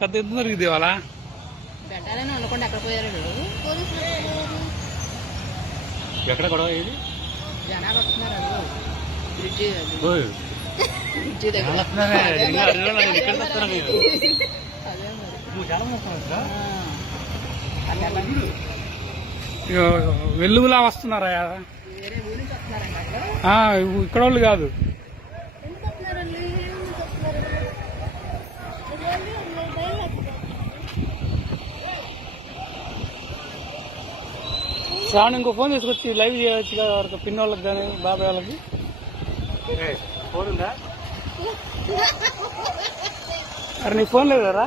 పెద్ద యుద్ధం జరిగింది ఇవాళ? పెట్టాలని ఉండకుండా ఎక్కడ పోయారు? వీళ్ళు? ఎక్కడ గొడవ ఇది జనాలు వస్తున్నారు బ్రిడ్జి. బ్రిడ్జి దగ్గర. జనాలు వస్తున్నారే. ఇంకా అరవై వాళ్ళు ఎక్కడికి వస్తున్నారు మీరు? అదే మరి నువ్వు చాలా మంది వస్తున్నారా? ఆ. అక్కడ ఇగో వెల్లుగులా వస్తున్నారా వేరే ఊరి నుంచి వస్తున్నారండి అక్కడ ఆ, ఇక్కడ వాళ్ళు కాదు శ్రావణ్ ఇంకో ఫోన్ తీసుకొచ్చి లైవ్ చేయవచ్చు కదా వాళ్ళకి పిన్ వాళ్ళకి కానీ బాబాయ్ వాళ్ళకి. ఫోన్ ఉందా? అరే నీ ఫోన్ లేదు కదా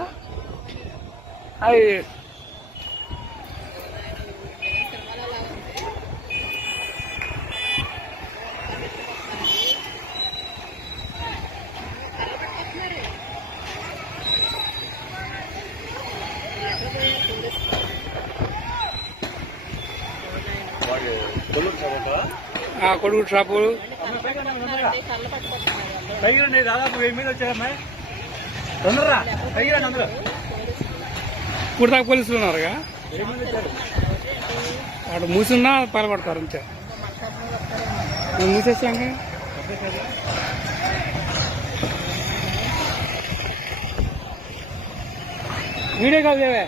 అది కొడుకు షాపు. పైకి దాదాపు వెయ్యి మీద తొందరరా పైకి రండి అందరూ. ఇప్పుడు దాకా పోలీసులు ఉన్నారుగా? వాడు మూసిన్నా పాల్పడతారు అంతే. మూసేసాక వీడియో కాల్ బ-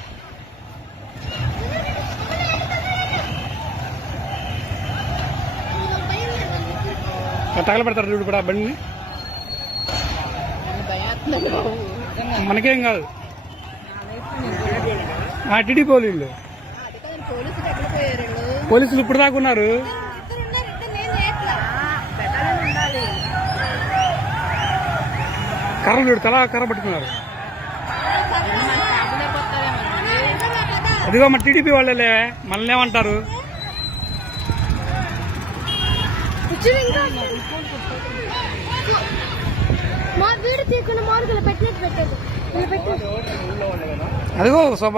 తగలబెడతారు చూడు కూడా బండిని. మనకేం కాదు. ఆ టీడీ పోలీసులు పోలీసులు ఇప్పుడు దాకా ఉన్నారు. కర్రలు చూడు తలా కర్ర పట్టుకున్నారు. అదిగో మన టీడీపీ వాళ్ళలే మనల్ని ఏమంటారు? మా వీడు తీయకుండా మార్కులు పెట్టినట్టు పెట్టదు అదిగో శోభ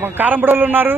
మా కారం బుడలు ఉన్నారు.